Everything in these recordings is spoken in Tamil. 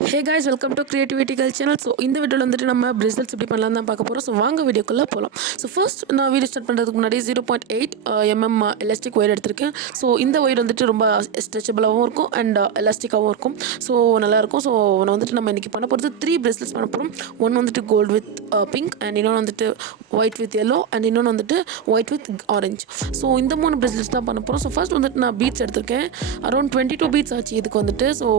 Hey guys, welcome to crtvtgirl channel. So இந்த வீடியோல வந்துட்டு நம்ம bracelets எப்படி பண்ணலாம் தான் பார்க்க போறோம். ஸோ வாங்க வீடியோக்குள்ள போகலாம். ஸோ ஃபர்ஸ்ட் நான் வீடியோ ஸ்டார்ட் பண்ணுறதுக்கு முன்னாடி 0.8 mm எலாஸ்டிக் ஒயர் எடுத்திருக்கேன். ஸோ இந்த ஒயர் வந்துட்டு ரொம்ப ஸ்ட்ரெச்சபிளாகவும் இருக்கும் அண்ட் எலாஸ்டிக்காகவும் இருக்கும். ஸோ நல்லாயிருக்கும். ஸோ நான் வந்துட்டு நம்ம இன்றைக்கி பண்ண போகிறது 3 bracelets பண்ண போகிறோம். ஒன்று வந்துட்டு கோல்டு வித் பிங்க் அண்ட் இன்னொன்று வந்துட்டு ஒயிட் வித் yellow அண்ட் இன்னொன்று வந்துட்டு ஒயிட் வித் ஆரஞ்ச். ஸோ இந்த 3 bracelets தான் பண்ண போகிறோம். ஸோ ஃபர்ஸ்ட் வந்துட்டு நான் பீட்ஸ் எடுத்திருக்கேன். அரௌண்ட் 22 பீட்ஸ் ஆச்சு இதுக்கு வந்துட்டு. ஸோ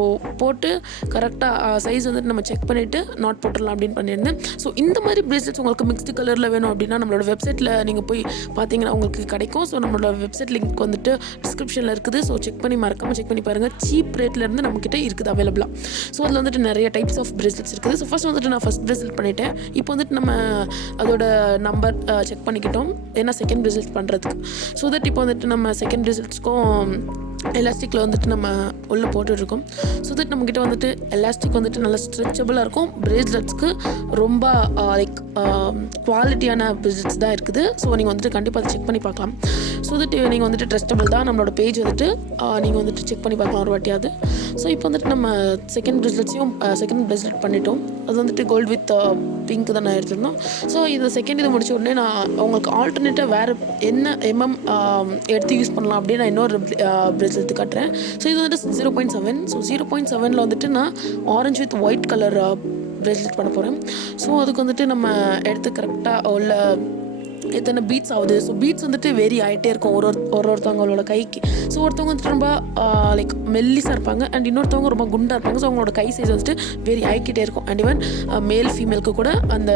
போட்டு கரெக்டாக சைஸ் வந்துட்டு நம்ம செக் பண்ணிவிட்டு நாட் போட்டுடலாம் அப்படின்னு பண்ணியிருந்தேன். ஸோ இந்த மாதிரி பிரேஸ்லெட்ஸ் உங்களுக்கு மிக்ஸ்டு கலரில் வேணும் அப்படின்னா நம்மளோட வெப்சைட்டில் நீங்கள் போய் பார்த்தீங்கன்னா உங்களுக்கு கிடைக்கும். ஸோ நம்மளோட வெப்சைட் லிங்க் வந்துட்டு டிஸ்கிரிப்ஷனில் இருக்குது. ஸோ செக் பண்ணி மறக்காமல் செக் பண்ணி பாருங்கள். சீப் ரேட்லேருந்து நம்மக்கிட்ட இருக்குது அவைலபிளாக. ஸோ அதில் வந்துட்டு நிறைய டைப்ஸ் ஆஃப் பிரேஸ்லெட்ஸ் இருக்குது. ஸோ ஃபஸ்ட் வந்துட்டு நான் ஃபஸ்ட் பிரேஸ்லெட் பண்ணிவிட்டேன். இப்போ வந்துட்டு நம்ம அதோட நம்பர் செக் பண்ணிக்கிட்டோம் ஏன்னா செகண்ட் பிரேஸ்லெட் பண்ணுறதுக்கு. ஸோ தட் இப்போ வந்துட்டு நம்ம செகண்ட் பிரேஸ்லெட்ஸ்க்கும் எலாஸ்டிக்கில் வந்துட்டு நம்ம உள்ளே போட்டுட்ருக்கோம். ஸோ தட் நம்மக்கிட்ட வந்துட்டு எலாஸ்டிக் வந்துட்டு நல்லா ஸ்ட்ரெச்சபிளாக இருக்கும். பிரேஸ்லெட்ஸ்க்கு ரொம்ப லைக் குவாலிட்டியான பிரேஸ்லெட்ஸ் தான் இருக்குது. ஸோ நீங்கள் வந்துட்டு கண்டிப்பாக அதை செக் பண்ணி பார்க்கலாம். ஸோ தட் நீங்கள் வந்துட்டு ட்ரஸ்டபிள் தான். நம்மளோட பேஜ் வந்துட்டு நீங்கள் வந்துட்டு செக் பண்ணி பார்க்கலாம் ஒரு வாட்டியாவது. ஸோ இப்போ வந்துட்டு நம்ம செகண்ட் பிரேஸ்லெட் பண்ணிட்டோம். அது வந்துட்டு கோல்டு வித் பிங்க் தான் நான் எடுத்திருந்தோம். ஸோ இந்த செகண்ட் இது முடிச்ச உடனே நான் உங்களுக்கு ஆல்டர்னேட்டாக வேறு என்ன எடுத்து யூஸ் பண்ணலாம் அப்படின்னு நான் இன்னொரு பிரேஸ்லெட் காட்டுறேன். ஸோ இது வந்துட்டு 0.7. ஸோ 0.7 வந்துட்டு நான் orange with white colour bracelet பண்ண போகிறேன். ஸோ அதுக்கு வந்துட்டு நம்ம எடுத்து கரெக்டாக உள்ள எத்தனை பீட்ஸ் ஆகுது. ஸோ பீட்ஸ் வந்துட்டு வெரி ஆகிட்டே இருக்கும் ஒருத்தவங்களோட கைக்கு. ஸோ ஒருத்தவங்க வந்துட்டு ரொம்ப லைக் மெல்லிஸாக இருப்பாங்க அண்ட் இன்னொருத்தவங்க ரொம்ப குண்டாக இருப்பாங்க. ஸோ அவங்களோட கை சைஸ் வந்துட்டு வெரி ஆகிக்கிட்டே இருக்கும். அண்ட் ஈவன் மேல் ஃபீமேலுக்கு கூட அந்த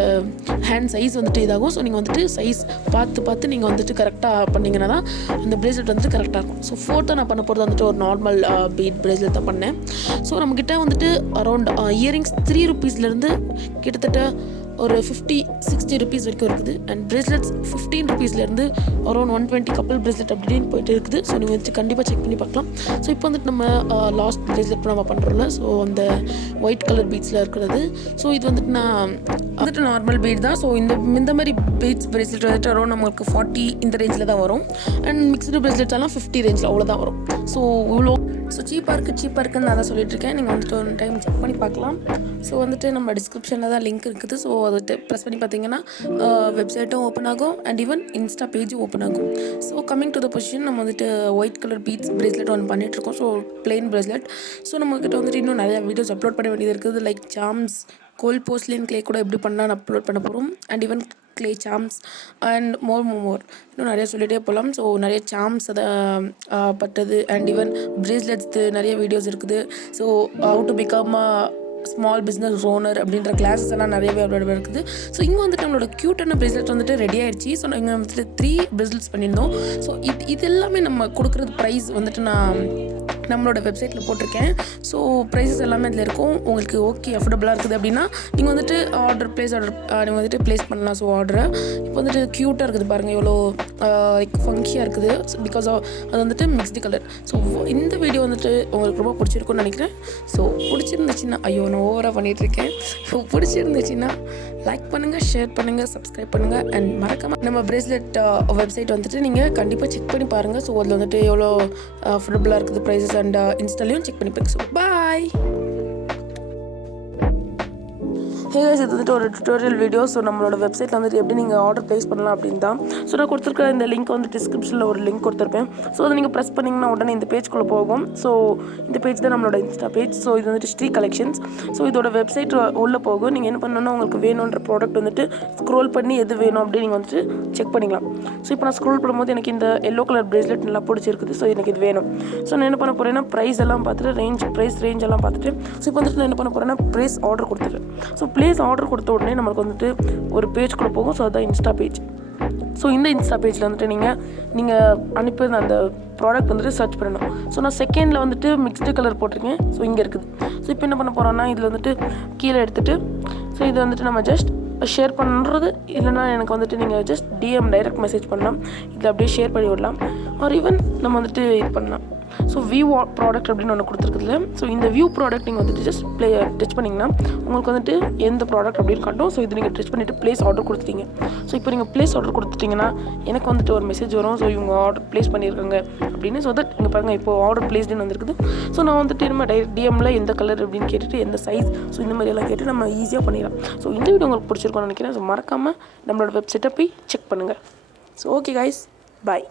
ஹேண்ட் சைஸ் வந்துட்டு இதாகும். ஸோ நீங்கள் வந்துட்டு சைஸ் பார்த்து நீங்கள் வந்துட்டு கரெக்டாக பண்ணிங்கன்னா தான் அந்த பிரேஸ்லெட் வந்துட்டு கரெக்டாக இருக்கும். ஸோ ஃபோர்த்தாக நான் பண்ண போகிறது வந்துட்டு ஒரு நார்மல் பீட் பிரேஸ்லெட் தான் பண்ணேன். ஸோ நம்மக்கிட்ட வந்துட்டு அரௌண்ட் இயரிங்ஸ் 3 rupeesலேருந்து கிட்டத்தட்ட ஒரு 50-60 rupees வரைக்கும் இருக்குது. அண்ட் பிரேஸ்லெட்ஸ் 15 rupeesலேருந்து அரௌண்ட் 120 கப்பல் பிரேஸ்லெட் அப்படின்னு போயிட்டு இருக்குது. ஸோ நீங்கள் வந்துட்டு கண்டிப்பாக செக் பண்ணி பார்க்கலாம். ஸோ இப்போ வந்துட்டு நம்ம லாஸ்ட் பிரேஸ்லெட் நம்ம பண்ணுறோம்ல, ஸோ அந்த ஒயிட் கலர் பீட்ஸில் இருக்கிறது. ஸோ இது வந்துட்டு நான் வந்துட்டு நார்மல் பீட் தான். ஸோ இந்த மாதிரி பீட்ஸ் பிரேஸ்லெட் வந்துட்டு அரௌண்ட் நம்மளுக்கு 40 இந்த ரேஞ்சில் தான் வரும். அண்ட் மிக்ஸ்டு பிரேஸ்லெட்ஸ் எல்லாம் 50 ரேஞ்சில் அவ்வளோதான் வரும். ஸோ இவ்வளோ சீப்பாக இருக்குன்னு நான் தான் சொல்லிட்டு இருக்கேன். நீங்கள் வந்துட்டு ஒரு டைம் செக் பண்ணி பார்க்கலாம். ஸோ வந்துட்டு நம்ம டிஸ்கிரிப்ஷனில் தான் லிங்க் இருக்குது. ஸோ அதை ப்ரெஸ் பண்ணி பார்த்தீங்கன்னா வெப்சைட்டும் ஓப்பன் ஆகும் அண்ட் ஈவன் இன்ஸ்டா பேஜும் ஓப்பன் ஆகும். So coming to the position நம்ம வந்துட்டு ஒயிட் கலர் பீட்ஸ் பிரேஸ்லெட் ஒன்று பண்ணிகிட்ருக்கோம். So plain bracelet. ஸோ நம்மக்கிட்ட வந்துட்டு இன்னும் நிறையா வீடியோஸ் அப்லோட் பண்ண வேண்டியது இருக்குது. Like charms, cold porcelain clay கூட எப்படி பண்ணலான்னு அப்லோட் பண்ண போகிறோம். And even clay charms and more இன்னும் நிறைய சொல்லிகிட்டே போகலாம். ஸோ நிறைய சாம்ஸ் அதை பட்டது அண்ட் ஈவன் பிரேஸ்லெட்ஸ்து நிறைய வீடியோஸ் இருக்குது. So how to become small business owner அப்படின்ற கிளாஸஸ் எல்லாம் நிறையவே அப்லோட் இருக்குது. ஸோ இங்கே வந்துட்டு நம்மளோட க்யூட்டான பிரேஸ்லெட் வந்துட்டு ரெடி ஆகிடுச்சு. ஸோ இங்கே வந்துட்டு 3 பிரேஸ்லெட்ஸ் பண்ணியிருந்தோம். ஸோ இது எல்லாமே நம்ம கொடுக்குறது ப்ரைஸ் வந்துட்டு நான் நம்மளோட வெப்சைட்டில் போட்டிருக்கேன். ஸோ ப்ரைஸஸ் எல்லாமே இதில் இருக்கும். உங்களுக்கு ஓகே அஃபோர்டபுளாக இருக்குது அப்படின்னா நீங்கள் வந்துட்டு நீங்கள் வந்துட்டு ப்ளேஸ் பண்ணலாம். ஸோ ஆர்டரை இப்போ வந்துட்டு க்யூட்டாக இருக்குது பாருங்கள், எவ்வளோ லைக் ஃபங்கியாக இருக்குது. பிகாஸ் அது வந்துட்டு மிக்ஸ்டு கலர். ஸோ இந்த வீடியோ வந்துட்டு உங்களுக்கு ரொம்ப பிடிச்சிருக்குன்னு நினைக்கிறேன். ஸோ பிடிச்சிருந்துச்சுன்னா நான் ஓவராக பண்ணிகிட்ருக்கேன். ஸோ பிடிச்சிருந்துச்சுன்னா லைக் பண்ணுங்கள், ஷேர் பண்ணுங்கள், சப்ஸ்கிரைப் பண்ணுங்கள் அண்ட் மறக்காமல் நம்ம பிரேஸ்லெட் வெப்சைட் வந்துட்டு நீங்கள் கண்டிப்பாக செக் பண்ணி பாருங்கள். ஸோ அதில் வந்துட்டு எவ்வளோ அஃபோர்டபுளாக இருக்குது ப்ரைஸஸ் அண்ட் இன்ஸ்டாலையும் செக் பண்ணி பாருங்க. So bye. இது வந்துட்டு ஒரு டுட்டோரியல் வீடியோ. ஸோ நம்மளோட வெப்சைட்டில் வந்துட்டு எப்படி நீங்கள் ஆர்டர் ப்ளேஸ் பண்ணலாம் அப்படின்னு தான். ஸோ நான் கொடுத்துருக்க இந்த லிங்க் வந்து டிஸ்கிரிப்ஷனில் ஒரு லிங்க் கொடுத்துருப்பேன். ஸோ அதை நீங்கள் ப்ரெஸ் பண்ணிங்கன்னா உடனே இந்த பேஜ்குள்ளே போகும். ஸோ இந்த பேஜ் தான் நம்மளோட இன்ஸ்டா பேஜ். ஸோ இது வந்துட்டு ஸ்ரீ கலெக்ஷன்ஸ். ஸோ இதோட வெப்சைட் உள்ளே போகும். நீங்கள் என்ன பண்ணணும்னா உங்களுக்கு வேணுன்ற ப்ராடக்ட் வந்துட்டு ஸ்க்ரோல் பண்ணி எது வேணும் அப்படின்னு நீங்கள் வந்துட்டு செக் பண்ணிக்கலாம். ஸோ இப்போ நான் ஸ்க்ரோல் பண்ணும்போது எனக்கு இந்த எல்லோ கலர் பிரேஸ்லெட் நல்லா பிடிச்சிருக்குது. ஸோ எனக்கு இது வேணும். ஸோ நான் என்ன பண்ண போகிறேன்னா ப்ரைஸ் எல்லாம் பார்த்துட்டு ப்ரைஸ் ரேஞ்ச் எல்லாம் பார்த்துட்டு ஸோ இப்போ வந்துட்டு நான் என்ன பண்ண போகிறேன்னா ப்ரைஸ் ஆர்டர் கொடுத்துருவேன். ஸோ ப்ளேஸ் ஆர்டர் கொடுத்த உடனே நம்மளுக்கு வந்துட்டு ஒரு பேஜ்குள்ளே போகும். ஸோ அதுதான் இன்ஸ்டா பேஜ். ஸோ இந்த இன்ஸ்டா பேஜில் வந்துட்டு நீங்கள் அனுப்பியிருந்த அந்த ப்ராடக்ட் வந்துட்டு சர்ச் பண்ணணும். ஸோ நான் செகண்டில் வந்துட்டு மிக்ஸ்டு கலர் போட்டிருக்கேன். ஸோ இங்கே இருக்குது. ஸோ இப்போ என்ன பண்ண போகிறோன்னா இதில் வந்துட்டு கீழே எடுத்துகிட்டு ஸோ இது வந்துட்டு நம்ம ஜஸ்ட் ஷேர் பண்ணுறது இல்லைனா எனக்கு வந்துட்டு நீங்கள் ஜஸ்ட் டிஎம் டைரக்ட் மெசேஜ் பண்ணலாம். இதில் அப்படியே ஷேர் பண்ணி விடலாம். ஆர் ஈவன் நம்ம வந்துட்டு இது பண்ணலாம். ஸோ வியூ ப்ராடக்ட் அப்படின்னு ஒன்று கொடுத்துருக்குதுல. ஸோ இந்த வியூ ப்ராடக்ட் நீங்கள் வந்துட்டு ஜஸ்ட் டச் பண்ணிங்கன்னா உங்களுக்கு வந்துட்டு எந்த ப்ராடக்ட் அப்படின்னு காட்டும். ஸோ இது நீங்கள் டச் பண்ணிவிட்டு ப்ளேஸ் ஆர்டர் கொடுத்துட்டீங்க. ஸோ இப்போ நீங்கள் ப்ளேஸ் ஆர்டர் கொடுத்துட்டிங்கன்னா எனக்கு வந்துட்டு ஒரு மெசேஜ் வரும். ஸோ இவங்க ஆர்டர் ப்ளேஸ் பண்ணியிருக்காங்க அப்படின்னு. ஸோ தட் இங்கே பாருங்கள் இப்போ ஆர்டர் ப்ளேஸ்டுன்னு வந்துருக்குது. ஸோ நான் வந்துட்டு நம்ம டிஎம்மில் எந்த கலர் அப்படின்னு கேட்டுட்டு எந்த சைஸ், ஸோ இந்த மாதிரியெல்லாம் கேட்டு நம்ம ஈஸியாக பண்ணிடலாம். ஸோ இந்த வீடியோ உங்களுக்கு பிடிச்சிருக்கோன்னு நினைக்கிறேன். ஸோ மறக்காமல் நம்மளோட வெப்சைட்டை போய் செக் பண்ணுங்கள். ஸோ ஓகே கைஸ், பாய்.